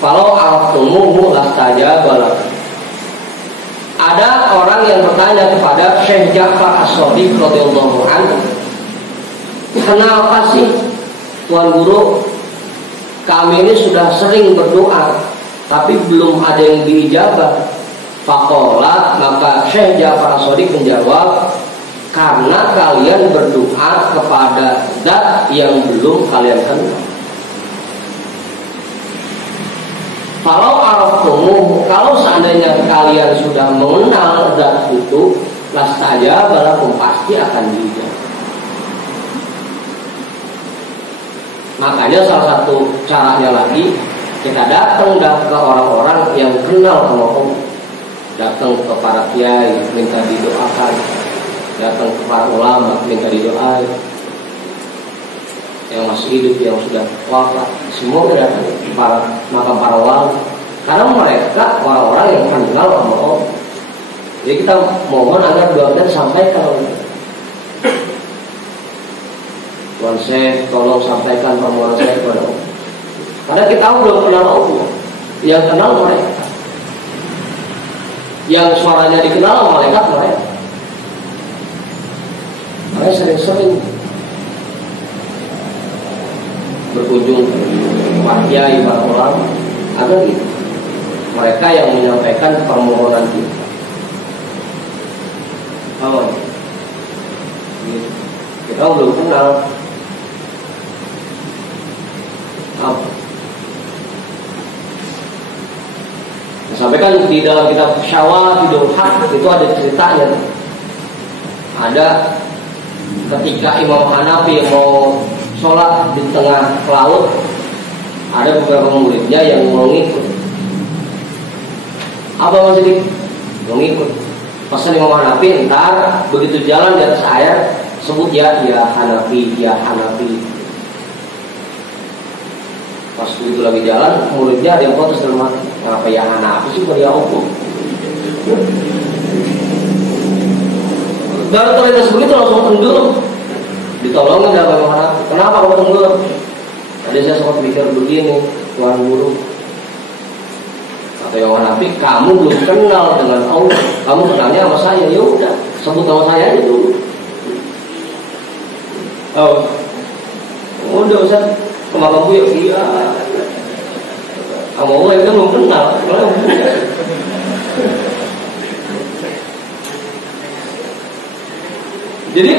Falau araftumuhu lastajaba lakum. Ada orang yang bertanya kepada Syekh Ja'far as-Shadiq radhiyallahu anhu, kenapa sih Tuan Guru, kami ini sudah sering berdoa tapi belum ada yang diijabah? Faqala, maka Syekh Ja'far as-Shadiq menjawab, karena kalian berdoa kepada zat yang belum kalian kenal. Kalau araftumuh, kalau seandainya kalian sudah mengenal zat itu, lastaja balakum, pasti akan diijabah. Makanya salah satu caranya lagi, kita datang ke orang-orang yang kenal sama Allah. Datang ke para kiai, minta didoakan. Datang ke para ulama, minta didoakan. Yang masih hidup, yang sudah wafat, semua datang ke makam para ulama. Karena mereka orang-orang yang kenal sama Allah. Jadi kita mohon agar doa kita sampaikan. Tuan Syekh, tolong sampaikan permohonan saya kepada Allah. Karena kita belum kenal Allah. Yang kenal mereka. Yang suaranya dikenal malaikat mereka. Makanya sering-sering berkunjung ke para kiai, para ulama, agar gitu. Mereka yang menyampaikan permohonan kita. Kita belum kenal. Sampaikan di dalam kitab Syawahidul Haq itu ada ceritanya. Ada ketika Imam Hanafi mau sholat di tengah laut, ada beberapa muridnya yang mau ngikut. Apa maksudnya? Mau ngikut. Pesan Imam Hanafi, entar begitu jalan di atas air, sebut ya Hanafi, ya Hanafi. Pas begitu lagi jalan, muridnya ada yang protes dalam hati. Kenapa ya Hanafi sih, ya Allah? Baru terlintas begitu langsung tenggelam. ditolongin dalam orang. Kenapa kamu tenggelam? Tadi saya sempat pikir begini, Tuhan Guru. Kata yang Nabi, kamu belum kenal dengan Allah, kamu kenalnya sama saya. Ya udah, sebut nama saya aja dulu. Oh, udah Ustaz, sama kamu ya iya. Sama Allah itu belum kenal. Jadi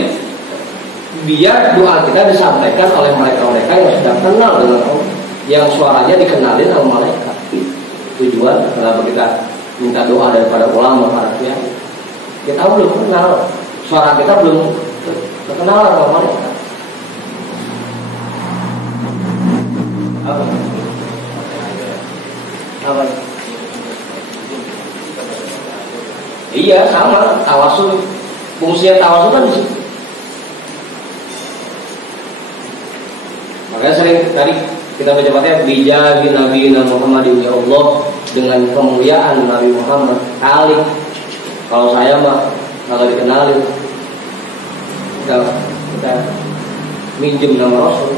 biar doa kita disampaikan oleh mereka-mereka yang sudah kenal dengan Allah, yang suaranya dikenalin sama malaikat. Tujuan kenapa kita minta doa daripada ulama, para kiai. Kita belum kenal, suara kita belum terkenal sama malaikat. Apa? Iya sama, tawasul. Fungsinya tawasul kan di situ. Makanya sering tadi kita baca bijagi Nabi Muhammad ya Allah, dengan kemuliaan Nabi Muhammad. Kali kalau saya mah kalau dikenalin kita minjem nama Rasul,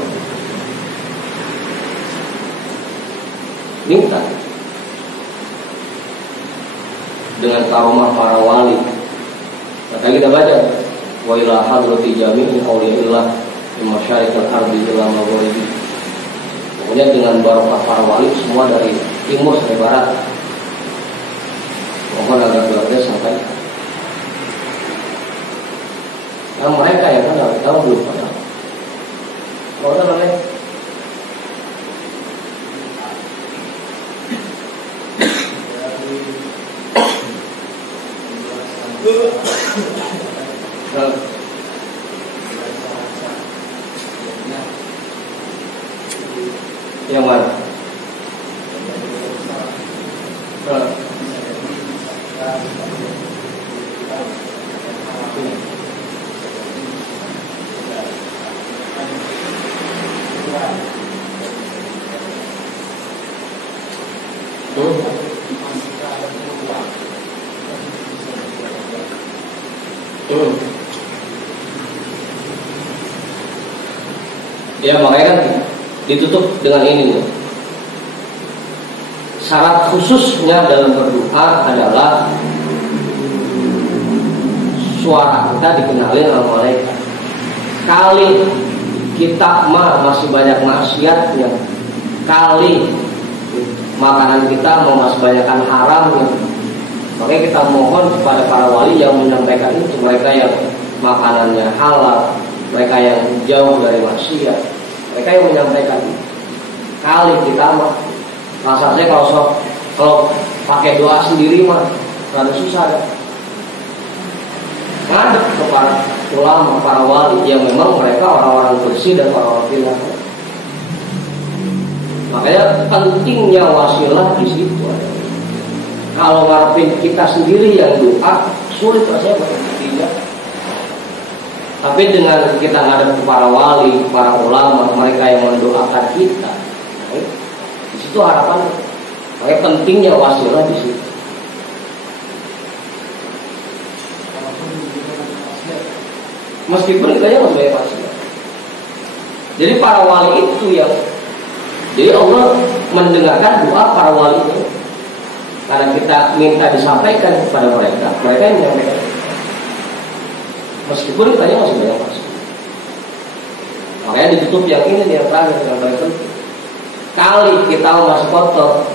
minta dengan karomah para wali. Maka kita baca wa ila hadrati jami'i auliyaillah min masyariqil ardi ila magharibi. Pokoknya dengan barokah para wali semua dari timur sampai barat. Mohon agar doanya sampai. Nah, mereka yang kenal, kita belum kenal. Mau kenal ya? Yang mana? Ya makanya kan ditutup dengan ini nih. Syarat khususnya dalam berdoa adalah suara kita dikenalin oleh malaikat. Kali kita masih banyak maksiatnya, kali makanan kita masih banyakkan haramnya, makanya kita mohon kepada para wali yang menyampaikan itu, mereka yang makanannya halal, mereka yang jauh dari maksiat, mereka yang menyampaikan. Kali kita rasanya kalau pakai doa sendiri mah rada susah ya. Ngadep kepada ulama, para wali yang memang mereka orang-orang bersih dan orang-orang pintar. Makanya pentingnya wasilah di situ. Kalau ngarepin kita sendiri yang doa, sulit rasanya tidak. Tapi dengan kita ngadep ke para wali, para ulama, mereka yang mendoakan kita, di situ harapan. Makanya pentingnya wasilah di situ. Meskipun kita yang sebagai wasilah. Jadi para wali itu yang, jadi Allah mendengarkan doa para wali itu. Karena kita minta disampaikan kepada mereka, mereka yang menyampaikan. Meskipun kita yang sebagai wasilah. Makanya ditutup yang ini yang terakhir, yang paling penting. Kali kita masih kotor,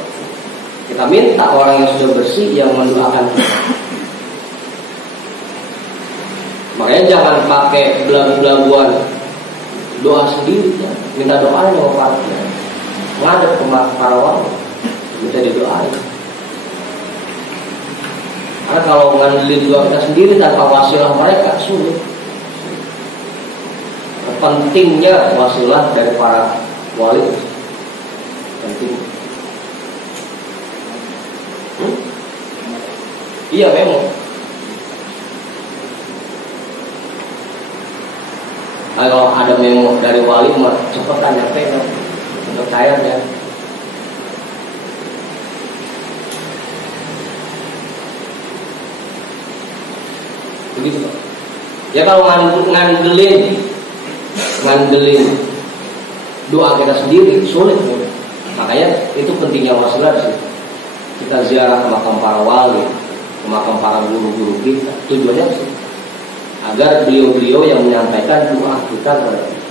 kita minta orang yang sudah bersih yang mendoakan kita. Makanya jangan pakai belagu-belaguan doa sendiri ya. Minta doanya sama para ngadep ke para wali, minta didoain. Karena kalau ngandelin doa kita sendiri tanpa wasilah mereka sulit. Pentingnya wasilah dari para wali penting. Iya memang. Kalau ada memo dari wali mah cepetan nyampe untuk saya ya. Begitu Pak. Ya kalau ngandelin ngandelin doa kita sendiri sulit. Makanya itu pentingnya wasilah sih. Kita ziarah ke makam para wali, ke makam para guru-guru kita. Tujuannya sih agar beliau-beliau yang menyampaikan doa kita kepada kita.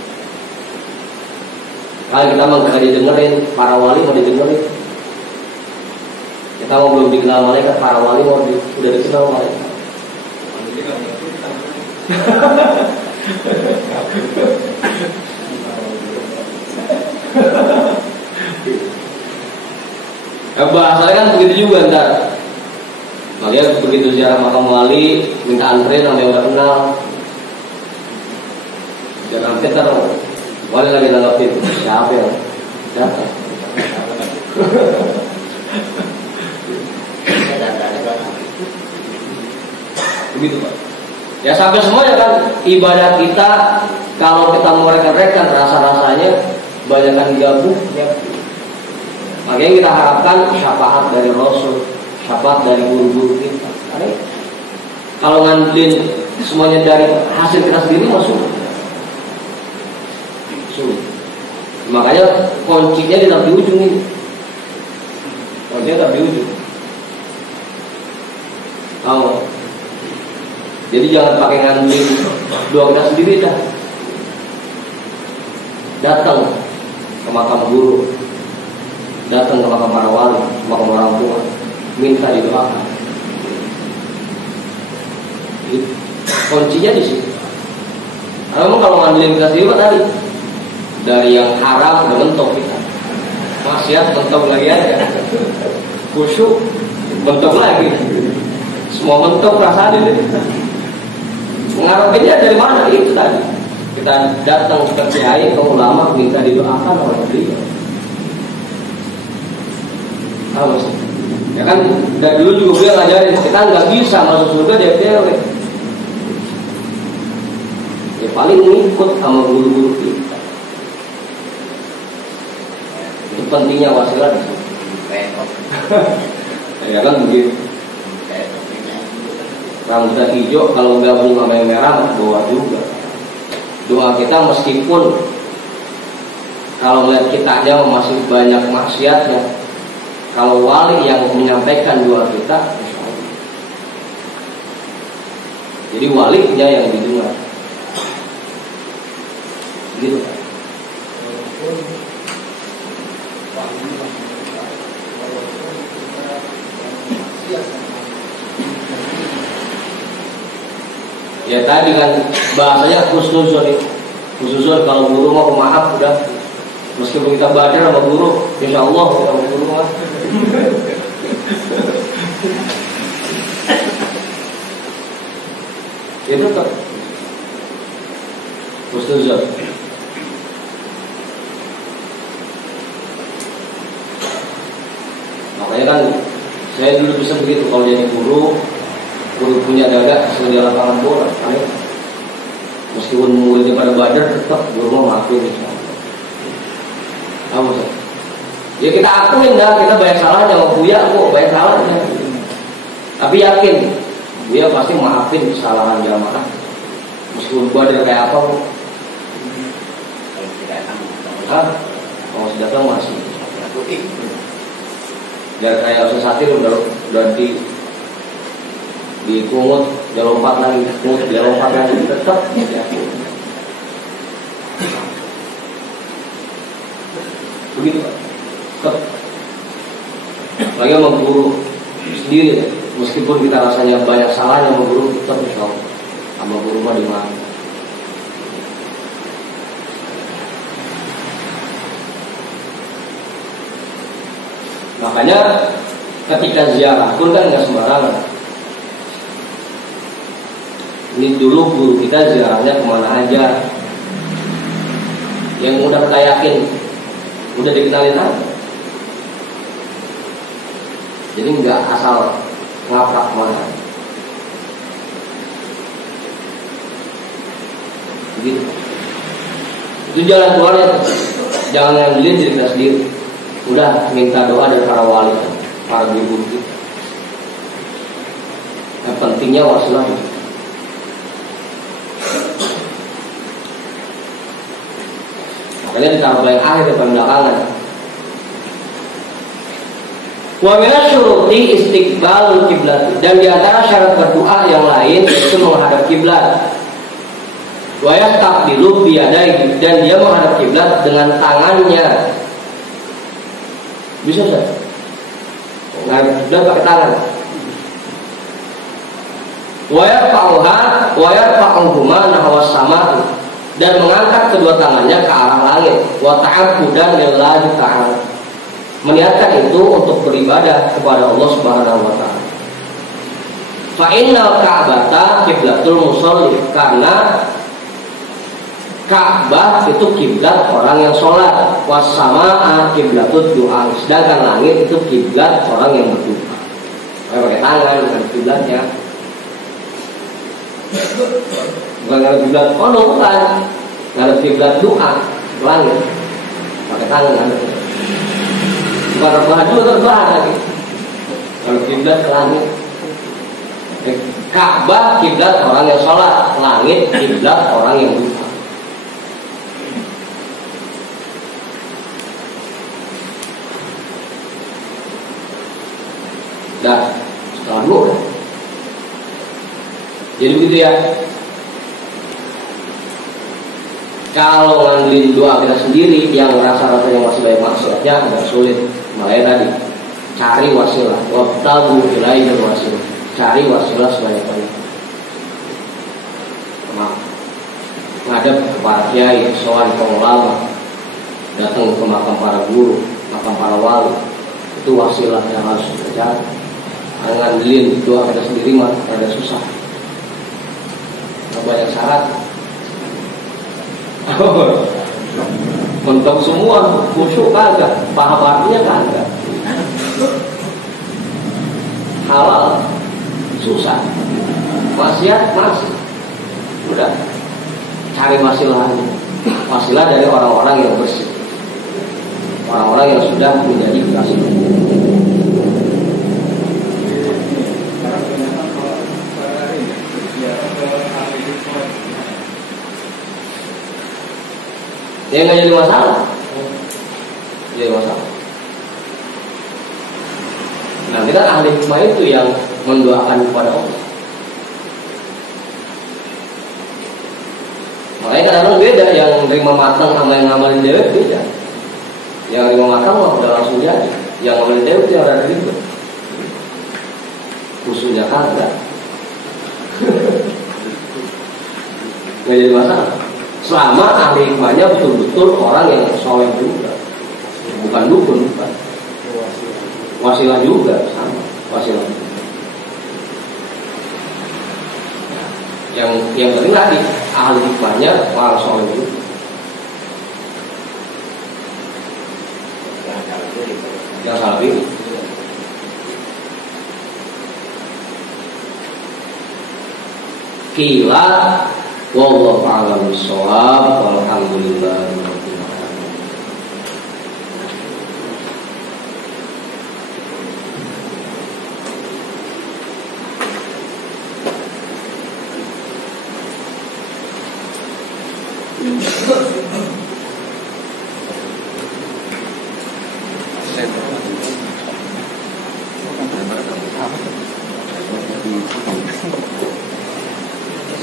Kalau kita mau gak didengerin, para wali mau didengerin. Kita mau belum dikenal malaikat, para wali mau udah dikenal malaikat. Bahasanya kan begitu juga ntar. Makanya begitu ziarah makam wali, minta anterin sama yang udah kenal. Jangan nanti ntar wali lagi nanggapin siapa yang datang. Begitu Pak. Ya sampai semua ya kan ibadah kita kalau kita mau rekan-rekan rasa-rasanya banyakkan gabung ya. Makanya kita harapkan syafaat dari Rasul, syafaat dari guru-guru kita. Kalau ngandelin semuanya dari hasil kita sendiri masuk sulit. Makanya kuncinya tetap di ujung ini. Kuncinya tetap di ujung. Jadi jangan pakai ngandelin doa kita sendiri dah. Datang ke makam guru, datang ke makam para wali, makam orang tua, minta didoakan. Jadi, kuncinya di sini. Karena kalau ngandelin kita sendiri tadi dari yang haram udah mentok kita, maksiat mentok lagi aja, khusyuk mentok lagi, semua mentok perasaan ini. Mengharapkannya dari mana? Itu tadi kita datang ke kiai, ke ulama, minta didoakan oleh beliau. Tahu sih? Ya kan dari dulu juga beliau ngajarin kita nggak bisa masuk surga DPW. Ya paling ngikut sama guru-guru kita. Itu pentingnya wasilah di sini. Ya kan begitu. Rambutnya hijau kalau gabung sama yang merah doa juga. Doa kita meskipun kalau melihat kitanya masih banyak maksiatnya, kalau wali yang menyampaikan doa kita, jadi walinya yang didengar. Gitu kan? Ya tadi kan bahasanya khusnuzon. Khusnuzon kalau guru mau maaf udah, meskipun kita badar sama guru, insya Allah kita sama guru mah. Ya tetap khusnuzon. Makanya kan saya dulu bisa begitu kalau jadi guru punya dada sebagai lapangan bola, meskipun muridnya pada badar tetap guru mau maafin insyaallah. Tahu tak? Ya kita akuin dah, kita banyak salahnya, Buya kok banyak salahnya. Tapi yakin Buya pasti maafin kesalahan jamaah, meskipun badar kayak apa kok. Kalau sudah tahu masih. Dan kayak Ustaz Satir udah di kumut, dia lompat lagi, kumut, dia lompat lagi, tetap ya. Begitu Pak. Tetap. Lagi sama guru sendiri, meskipun kita rasanya banyak salahnya sama guru, tetap insya Allah sama guru mah di mana. Makanya ketika ziarah pun kan nggak sembarangan. Ini dulu guru kita ziarahnya kemana aja, yang udah kita yakin, udah dikenalin aja. Jadi nggak asal ngaprak kemana. Begitu. Itu jalan keluarnya. Jangan ngandelin diri kita sendiri. Udah minta doa dari para wali, para guru kita. Yang pentingnya wasilah. makanya ditaruh paling akhir depan belakangan. Wa min syuruti istiqbalul kiblat, dan di antara syarat berdoa yang lain yaitu menghadap kiblat. Wa yastaqbilu biyadaihi, dan dia menghadap kiblat dengan tangannya. Bisa Ustaz? Menghadap kiblat pakai tangan. Wa yarfa'uhuma nahwa sama, dan mengangkat kedua tangannya ke arah langit. Wa ta'abbudan lillahi ta'ala, meniatkan itu untuk beribadah kepada Allah Subhanahu wa taala. Fa innal ka'bata qiblatul musolli, karena Ka'bah itu kiblat orang yang sholat. Wassamaa qiblatud du'a, sedangkan langit itu kiblat orang yang berdoa. Pakai tangan bukan kiblatnya. Bukan ngadep kiblat, bukan ngadep kiblat doa, langit. Pakai tangan ngadep. Bukan rebahan juga, rebahan lagi. Kalau kiblat ke langit. Ka'bah kiblat orang yang sholat, langit kiblat orang yang doa. Dah, setelah dulu. Jadi begitu ya. Kalau ngandelin doa kita sendiri yang rasa-rasanya masih banyak maksiatnya agak sulit. Makanya tadi cari wasilah, wabtagu ilaihi wasilah. Cari wasilah sebanyak-banyak. Ngadep ke para kiai, soal ulama, datang ke makam para guru, makam para wali, itu wasilah yang harus kita cari. Ngandelin doa kita sendiri mah ada susah. Banyak syarat. Mentok semua, khusyuk kagak, paham artinya kagak. Halal susah, maksiat masih. Udah, cari wasilahnya. Wasilah dari orang-orang yang bersih, orang-orang yang sudah menjadi kekasih. Ya nggak jadi masalah. Jadi masalah. Nah, kita ahli hikmah itu yang mendoakan kepada Allah. Makanya kadang-kadang beda, yang nerima matang sama yang ngamalin dewek beda. Yang nerima matang mah udah langsung jadi. Yang ngamalin dewek yang ada ribet. Khususnya kagak. Nggak jadi masalah. Selama ahli hikmahnya betul-betul orang yang soleh juga, bukan dukun, bukan. Wasilah juga sama, wasilah. Yang penting tadi ahli hikmahnya orang soleh juga. Yang salah pilih. Kila wallahu a'lam bishawab, walhamdulillah.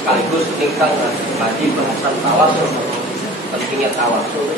Sekaligus tingkat ngaji bahasan tawasul, pentingnya tawasul.